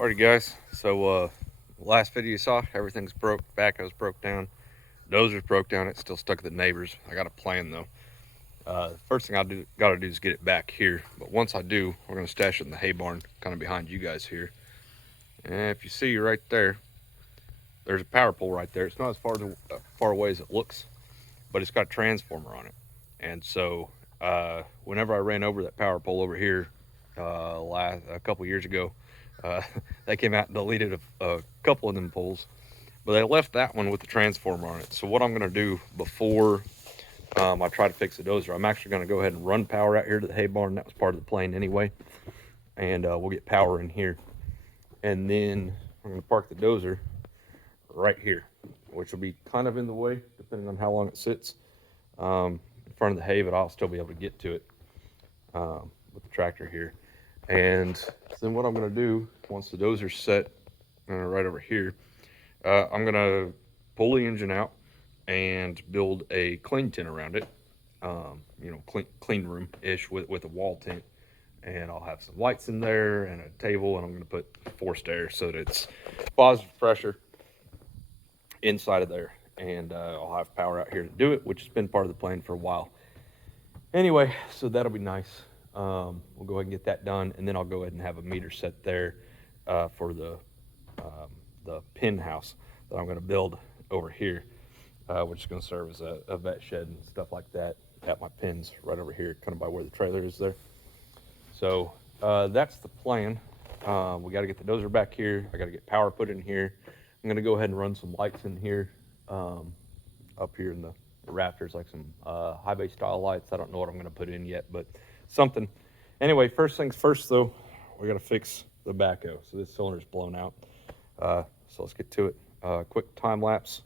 Alrighty guys, so last video you saw, everything's broke, backhoe's broke down, dozer's broke down, it's still stuck at the neighbors. I got a plan though. First thing gotta do is get it back here, but once I do, we're gonna stash it in the hay barn, kind of behind you guys here. And if you see right there, there's a power pole right there. It's not as far away as it looks, but it's got a transformer on it. And so whenever I ran over that power pole over here a couple years ago, they came out and deleted a couple of them poles, but they left that one with the transformer on it. So what I'm going to do before I try to fix the dozer, I'm actually going to go ahead and run power out here to the hay barn. That was part of the plan anyway, and we'll get power in here, and then I'm going to park the dozer right here, which will be kind of in the way depending on how long it sits in front of the hay, but I'll still be able to get to it with the tractor here. And then what I'm going to do once the dozer's set right over here, I'm going to pull the engine out and build a clean tent around it, clean room-ish with a wall tent. And I'll have some lights in there and a table, and I'm going to put forced air so that it's positive pressure inside of there. And I'll have power out here to do it, which has been part of the plan for a while. Anyway, so that'll be nice. We'll go ahead and get that done, and then I'll go ahead and have a meter set there for the pin house that I'm going to build over here, which is going to serve as a vet shed and stuff like that at my pins right over here, kind of by where the trailer is there. So that's the plan. We got to get the dozer back here. I got to get power put in here. I'm going to go ahead and run some lights in here, up here in the rafters, like some high bay style lights. I don't know what I'm going to put in yet, but something. Anyway, first things first though, we got to fix the backhoe. So this cylinder's blown out. So let's get to it. Quick time lapse.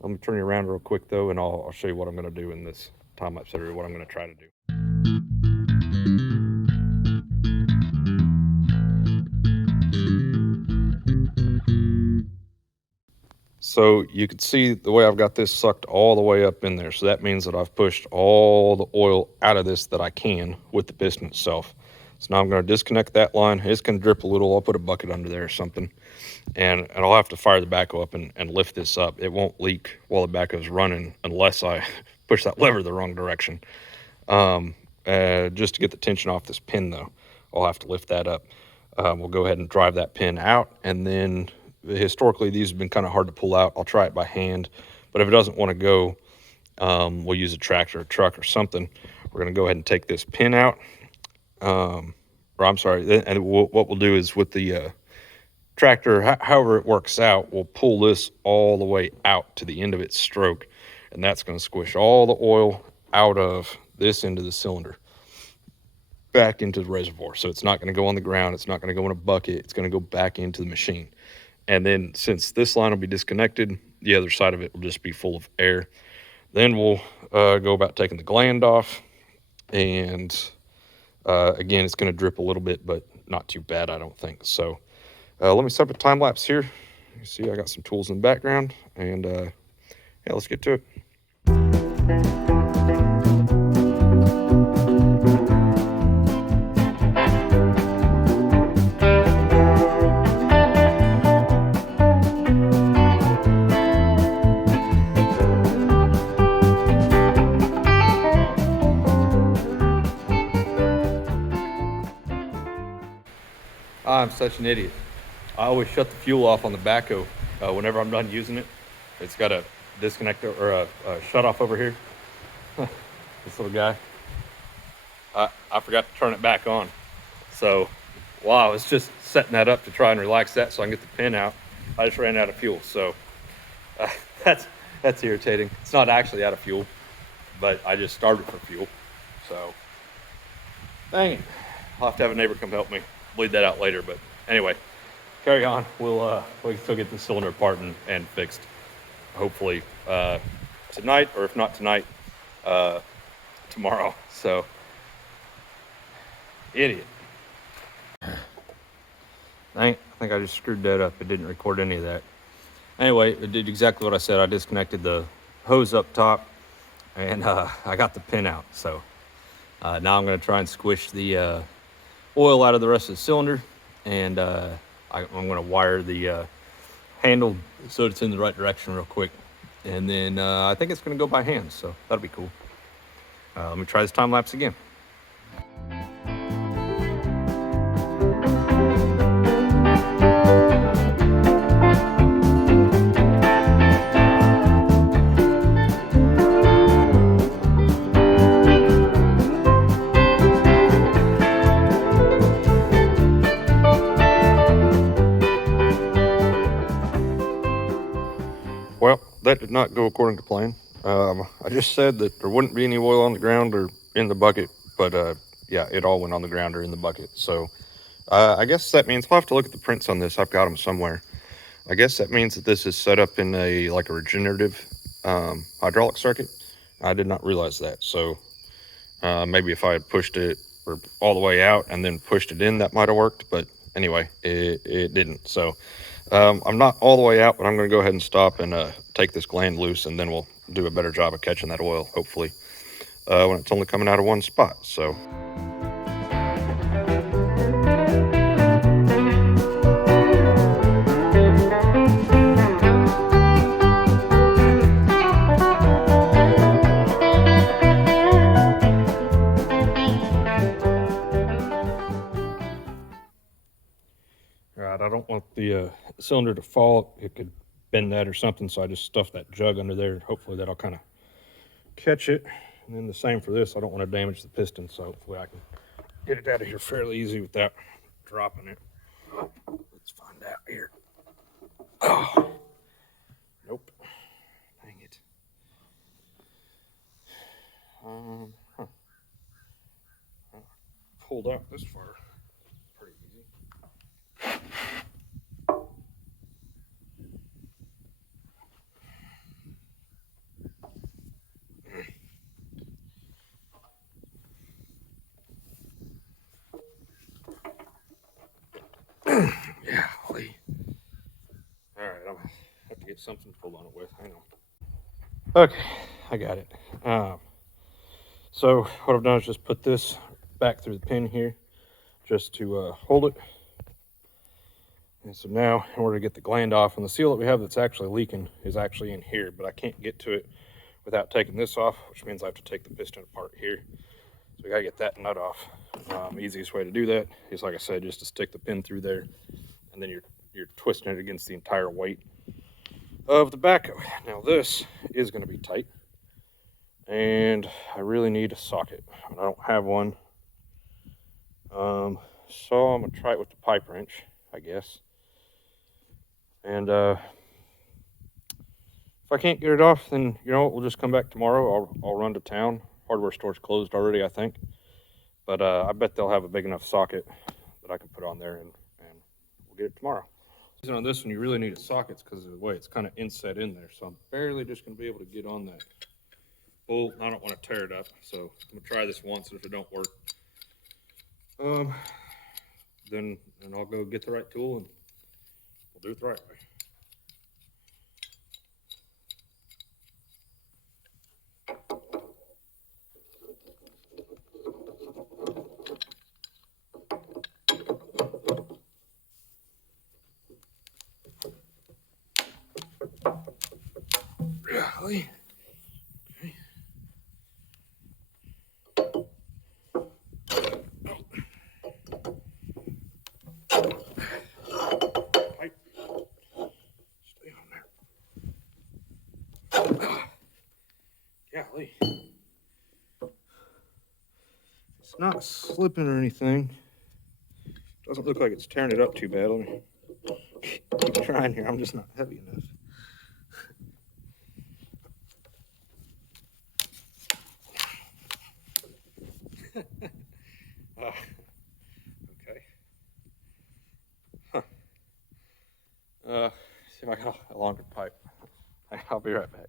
Let me turn you around real quick though, and I'll show you what I'm going to do in this time lapse, or what I'm going to try to do. So you can see the way I've got this sucked all the way up in there. So that means that I've pushed all the oil out of this that I can with the piston itself. So now I'm going to disconnect that line. It's going to drip a little. I'll put a bucket under there or something. And I'll have to fire the backhoe up and lift this up. It won't leak while the backhoe's running unless I push that lever the wrong direction. Just to get the tension off this pin though, I'll have to lift that up. We'll go ahead and drive that pin out, and then historically these have been kind of hard to pull out. I'll try it by hand, but if it doesn't want to go, we'll use a tractor or truck or something. We're going to go ahead and take this pin out, and what we'll do is with the tractor, however it works out, we'll pull this all the way out to the end of its stroke, and that's going to squish all the oil out of this end of the cylinder back into the reservoir. So it's not going to go on the ground, it's not going to go in a bucket, it's going to go back into the machine. And then since this line will be disconnected, the other side of it will just be full of air. Then we'll go about taking the gland off. And again, it's going to drip a little bit, but not too bad, I don't think. So let me set up a time lapse here. You see, I got some tools in the background. And yeah, let's get to it. I'm such an idiot. I always shut the fuel off on the backhoe whenever I'm done using it. It's got a disconnector or a shut off over here. This little guy. I forgot to turn it back on. So while I was just setting that up to try and relax that so I can get the pin out, I just ran out of fuel. So that's irritating. It's not actually out of fuel, but I just started for fuel. So dang it. I'll have to have a neighbor come help me bleed that out later, but anyway, carry on. We can still get the cylinder apart and fixed, hopefully tonight, or if not tonight, tomorrow. So idiot. I think I just screwed that up. It didn't record any of that. Anyway, it did exactly what I said. I disconnected the hose up top, and I got the pin out. So now I'm going to try and squish the oil out of the rest of the cylinder, and I'm going to wire the handle so it's in the right direction real quick. And then I think it's going to go by hand, so that'll be cool. Let me try this time lapse again. Well, that did not go according to plan. I just said that there wouldn't be any oil on the ground or in the bucket, but yeah, it all went on the ground or in the bucket. So I guess that means I'll have to look at the prints on this. I've got them somewhere. I guess that means that this is set up in a regenerative hydraulic circuit. I did not realize that. So maybe if I had pushed it or all the way out and then pushed it in, that might have worked. But anyway, it didn't. So I'm not all the way out, but I'm going to go ahead and stop and take this gland loose, and then we'll do a better job of catching that oil, hopefully, when it's only coming out of one spot. So. Right, I don't want the cylinder to fall. It could bend that or something, so I just stuffed that jug under there. Hopefully that'll kind of catch it. And then the same for this. I don't want to damage the piston, so hopefully I can get it out of here fairly easy without dropping it. Let's find out here. Oh, nope. Dang it. Huh. Pulled out this far. Pretty easy. Yeah, Lee. All right, I'm gonna have to get something to pull on it with. Hang on. Okay, I got it. So what I've done is just put this back through the pin here, just to hold it. And so now, in order to get the gland off, and the seal that we have that's actually leaking is actually in here, but I can't get to it without taking this off, which means I have to take the piston apart here. So we gotta get that nut off. Easiest way to do that is, like I said, just to stick the pin through there, and then you're twisting it against the entire weight of the backhoe. Now this is going to be tight, and I really need a socket. I don't have one, so I'm gonna try it with the pipe wrench, I guess. And if I can't get it off, then you know what, we'll just come back tomorrow. I'll run to town. Hardware store's closed already, I think, but I bet they'll have a big enough socket that I can put on there, and we'll get it tomorrow. On this one, you really need a socket because of the way it's kind of inset in there. So I'm barely just going to be able to get on that bolt. I don't want to tear it up, so I'm going to try this once, and if it don't work, then I'll go get the right tool and we'll do it the right way. Really? Okay. Pipe. Stay on there. Golly. It's not slipping or anything. Doesn't look like it's tearing it up too bad. Let me keep trying here. I'm just not heavy enough. Okay. Huh. See if I got a longer pipe. I'll be right back.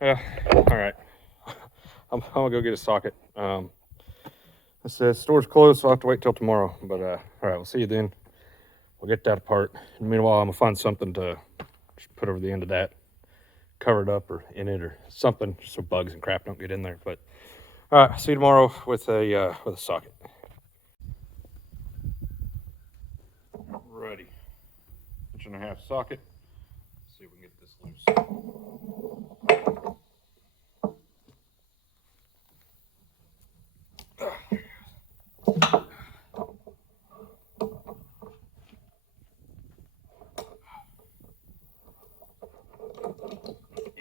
Yeah. All right. I'm gonna go get a socket. The store's closed, so I'll have to wait till tomorrow. But all right, we'll see you then. We'll get that apart. And meanwhile, I'm gonna find something to put over the end of that, cover it up or in it or something, so bugs and crap don't get in there. But all right, see you tomorrow with a socket. Alrighty, 1.5-inch socket. Let's see if we can get this loose.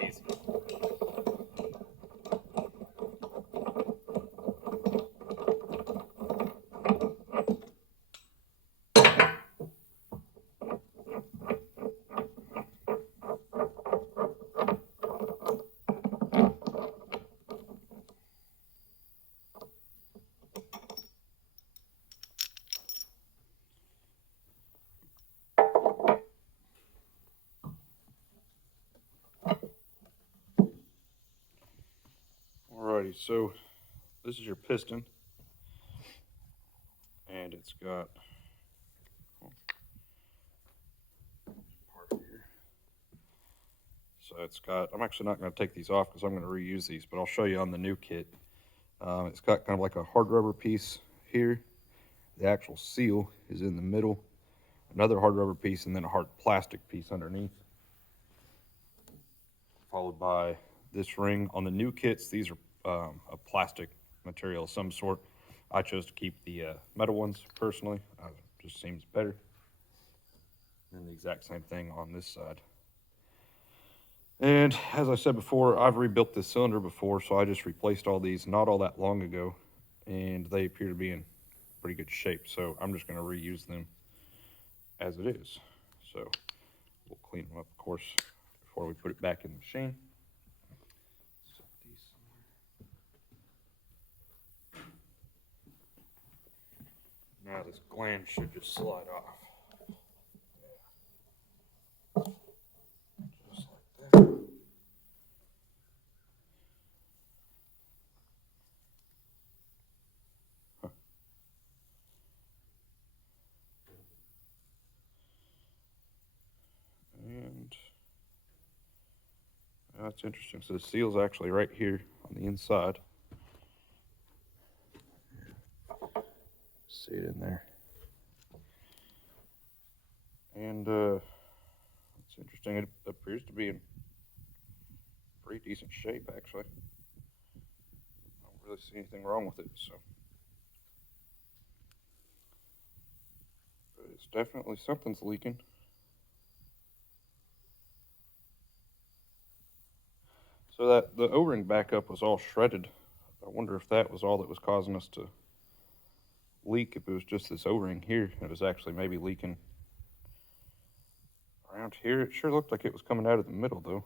Easy. Alrighty, so this is your piston, and it's got part here. So it's got, I'm actually not going to take these off because I'm going to reuse these, but I'll show you on the new kit. It's got kind of like a hard rubber piece here. The actual seal is in the middle, another hard rubber piece, and then a hard plastic piece underneath, followed by this ring. On the new kits, these are a plastic material of some sort. I chose to keep the metal ones personally. Just seems better. And the exact same thing on this side. And as I said before, I've rebuilt this cylinder before, so I just replaced all these not all that long ago, and they appear to be in pretty good shape. So I'm just going to reuse them as it is. So we'll clean them up, of course, before we put it back in the machine. Now this gland should just slide off. Just like that. Huh. And that's interesting. So the seal's actually right here on the inside. See it in there. And it's interesting. It appears to be in pretty decent shape, actually. I don't really see anything wrong with it, so. But it's definitely, something's leaking. So that the O-ring backup was all shredded. I wonder if that was all that was causing us to leak. If it was just this O-ring here, it was actually maybe leaking around here. It sure looked like it was coming out of the middle, though.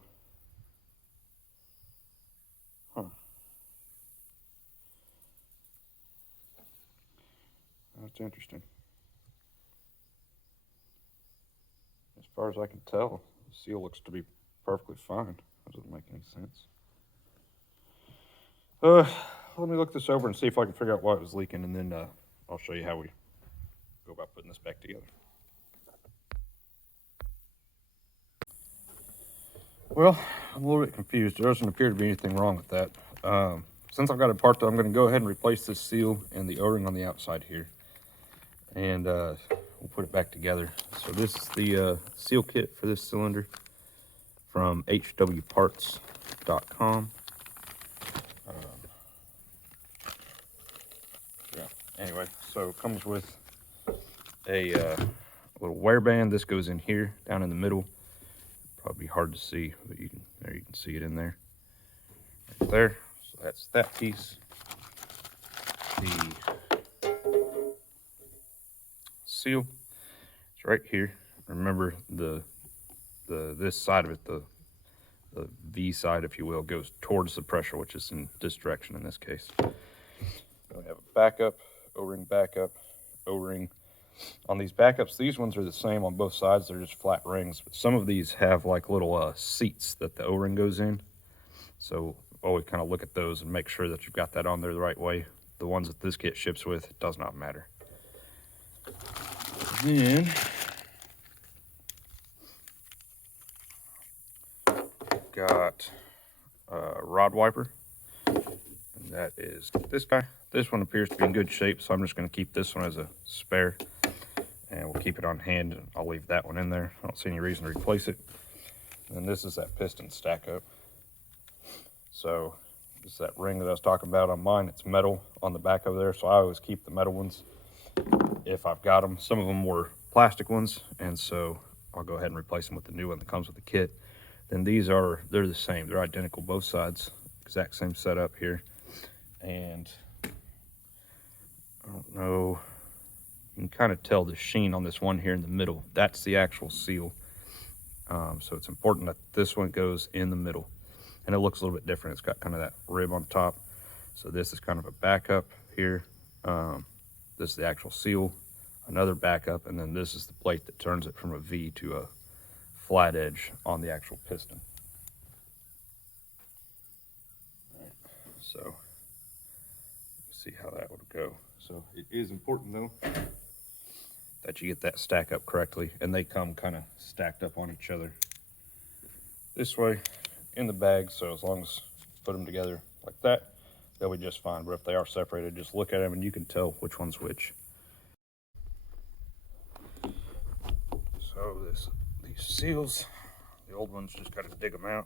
Huh. That's interesting. As far as I can tell, the seal looks to be perfectly fine. That doesn't make any sense. Let me look this over and see if I can figure out why it was leaking, and then I'll show you how we go about putting this back together. Well, I'm a little bit confused. There doesn't appear to be anything wrong with that. Since I've got it apart, though, I'm going to go ahead and replace this seal and the O-ring on the outside here, and we'll put it back together. So this is the seal kit for this cylinder from hwparts.com. Anyway, so it comes with a little wear band. This goes in here, down in the middle. Probably hard to see, but you can see it in there. Right there. So that's that piece. The seal, it's right here. Remember this side of it, the V side, if you will, goes towards the pressure, which is in this direction in this case. We have a backup, O-ring backup, O-ring. On these backups, these ones are the same on both sides. They're just flat rings. But some of these have like little seats that the O-ring goes in. So always kind of look at those and make sure that you've got that on there the right way. The ones that this kit ships with, it does not matter. Then got a rod wiper. And that is this guy. This one appears to be in good shape, so I'm just going to keep this one as a spare. and we'll keep it on hand. I'll leave that one in there. I don't see any reason to replace it. And this is that piston stack up. So this is that ring that I was talking about on mine. It's metal on the back over there, so I always keep the metal ones if I've got them. Some of them were plastic ones, and so I'll go ahead and replace them with the new one that comes with the kit. Then these are, they're the same. They're identical both sides. Exact same setup here. And I don't know, you can kind of tell the sheen on this one here in the middle. That's the actual seal. So it's important that this one goes in the middle. And it looks a little bit different. It's got kind of that rib on top. So this is kind of a backup here. This is the actual seal, another backup, and then this is the plate that turns it from a V to a flat edge on the actual piston. Right. So see how that would go. So it is important though that you get that stack up correctly, and they come kind of stacked up on each other this way in the bag. So as long as you put them together like that, they'll be just fine. But if they are separated, just look at them and you can tell which one's which. So these seals, the old ones, just gotta dig them out.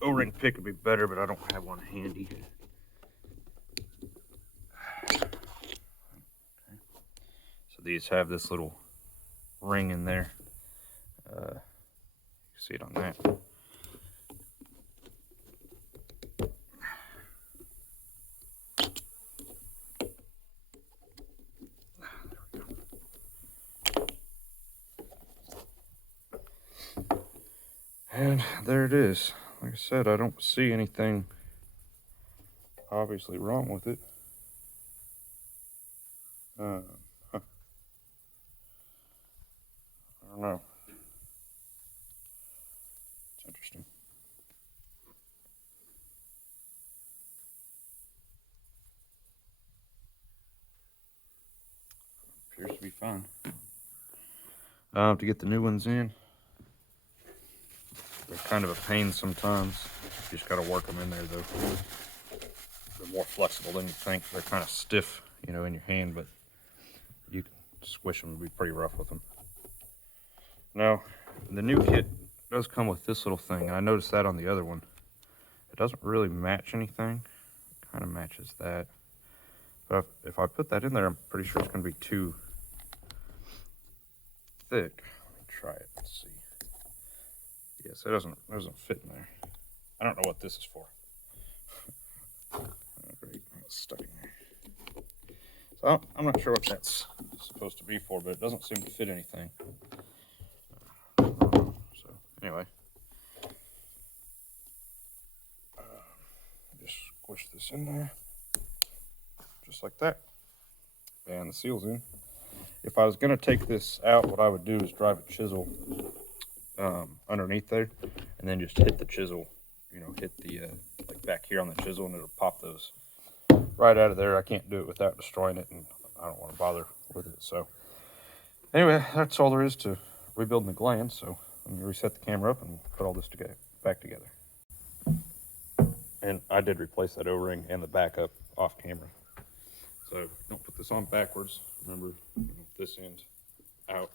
O-ring pick would be better, but I don't have one handy. So these have this little ring in there. You can see it on that. And there it is. Like I said, I don't see anything obviously wrong with it. I don't know. It's interesting. Appears to be fine. To get the new ones in, they're kind of a pain sometimes. You just got to work them in there though. They're more flexible than you think. They're kind of stiff, you know, in your hand, but you can squish them and be pretty rough with them. Now, the new kit does come with this little thing, and I noticed that on the other one. It doesn't really match anything. It kind of matches that. But if I put that in there, I'm pretty sure it's going to be too thick. Let me try it. Let's see. Yes, it doesn't fit in there. I don't know what this is for. Oh, great, it's stuck in there. So I'm not sure what that's supposed to be for, but it doesn't seem to fit anything. So anyway, just squish this in there, just like that, and the seal's in. If I was going to take this out, what I would do is drive a chisel underneath there, and then just hit the chisel, you know, hit the like back here on the chisel, and it'll pop those right out of there. I can't do it without destroying it, and I don't want to bother with it. So anyway, that's all there is to rebuilding the gland. So let me reset the camera up and put all this back together. And I did replace that O-ring and the backup off camera. So don't put this on backwards. Remember, you know, this end out.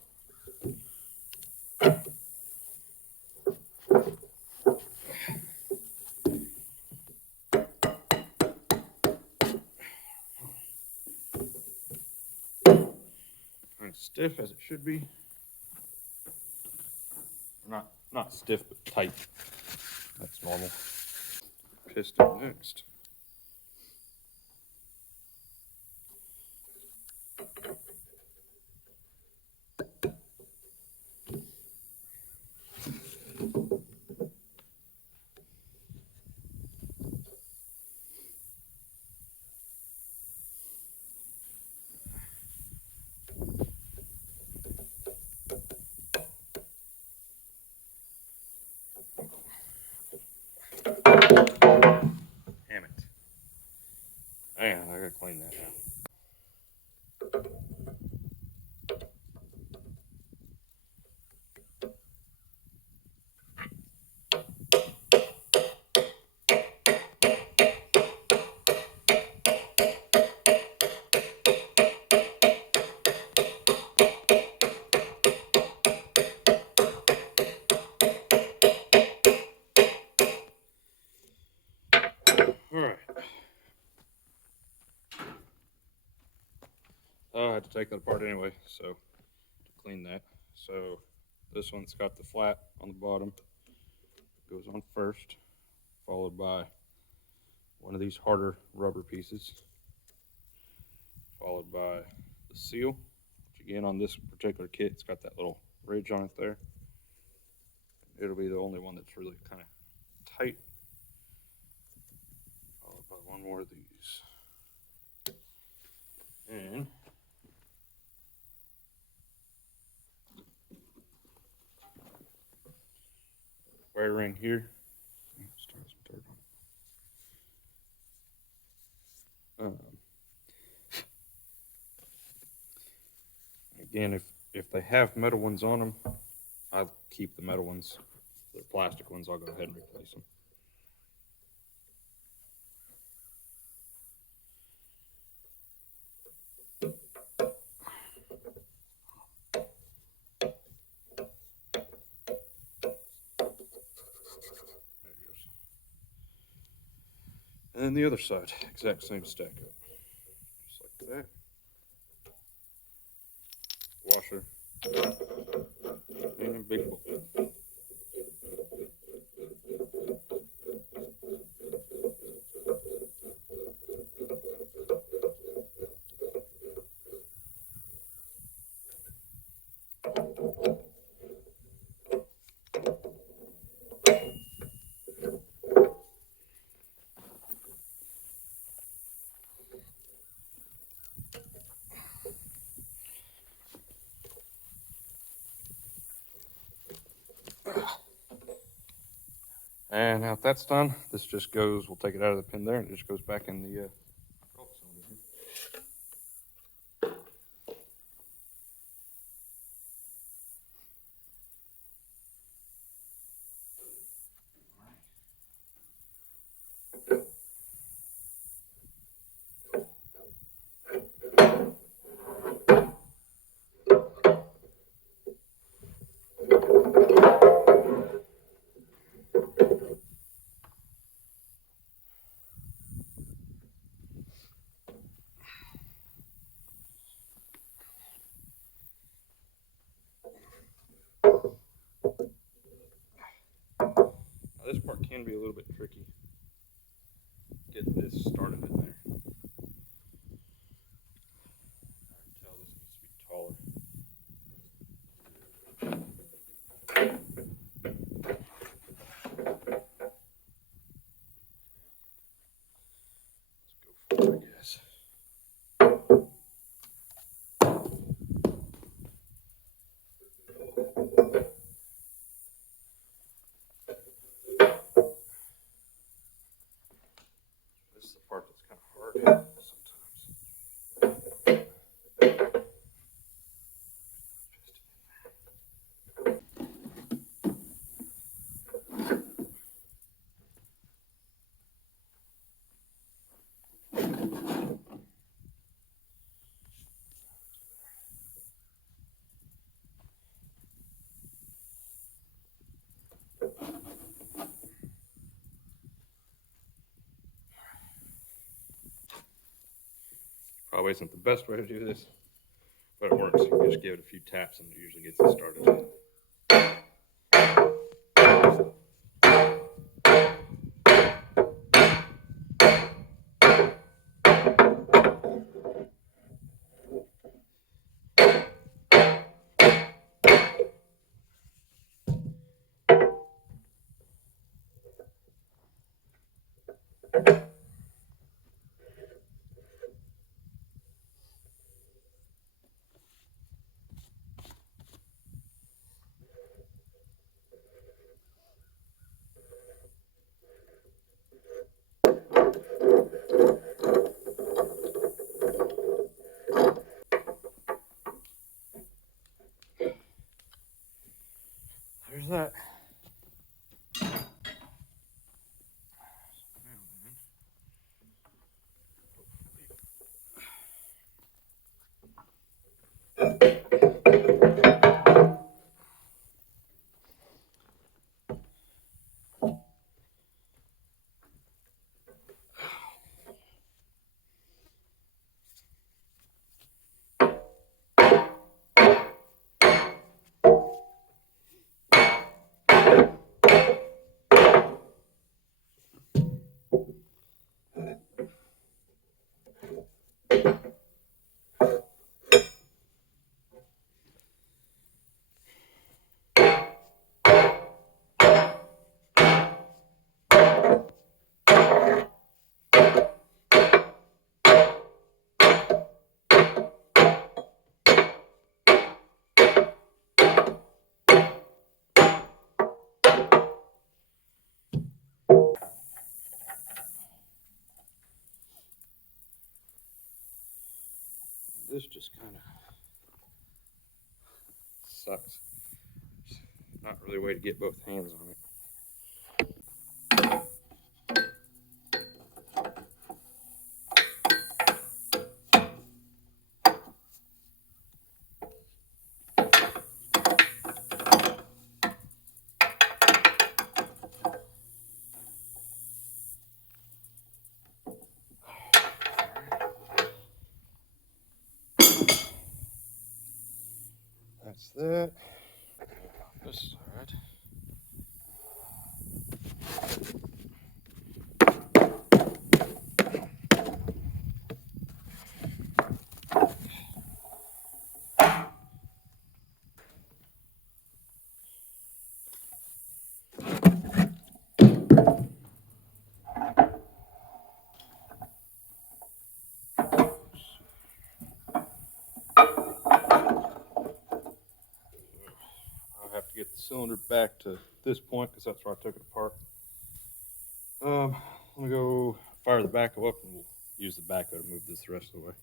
As stiff as it should be. Not stiff, but tight. That's normal. Piston next. Damn it. take that apart anyway, so to clean that. So this one's got the flat on the bottom. It goes on first, followed by one of these harder rubber pieces, followed by the seal, which again on this particular kit, it's got that little ridge on it there. It'll be the only one that's really kind of tight, followed by one more of these. And wire ring here. Start some dirt on it. Again, if they have metal ones on them, I'll keep the metal ones. If they're plastic ones, I'll go ahead and replace them. There it goes. And then the other side, exact same stack up. Just like that. Washer. And a big bolt. And now that that's done, this just goes, we'll take it out of the pin there and it just goes back in the hydraulic cylinder here. Now this part can be a little bit tricky, getting this started in there. I can tell this needs to be taller. Let's go for it, I guess. This is the part that's kind of hard sometimes. Probably isn't the best way to do this, but it works. You can just give it a few taps and it usually gets it started. There's that. this just kind of sucks. It's not really a way to get both hands on it. That's that. This side. I'll have to get the cylinder back to this point because that's where I took it apart. I'm gonna go fire the backhoe up and we'll use the backhoe to move this the rest of the way.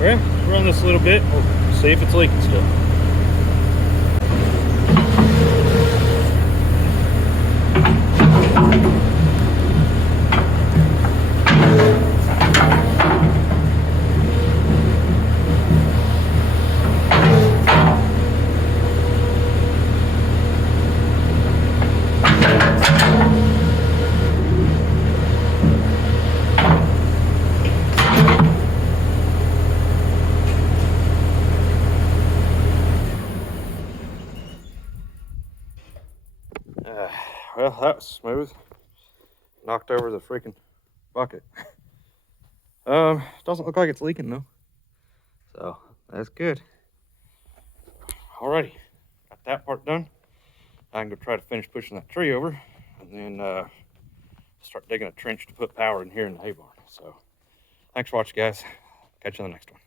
Well, run this a little bit. We'll see if it's leaking still. Well, that was smooth. Knocked over the freaking bucket. Doesn't look like it's leaking though. So that's good. Alrighty, got that part done. I can go try to finish pushing that tree over and then start digging a trench to put power in here in the hay barn. So thanks for watching, guys. Catch you on the next one.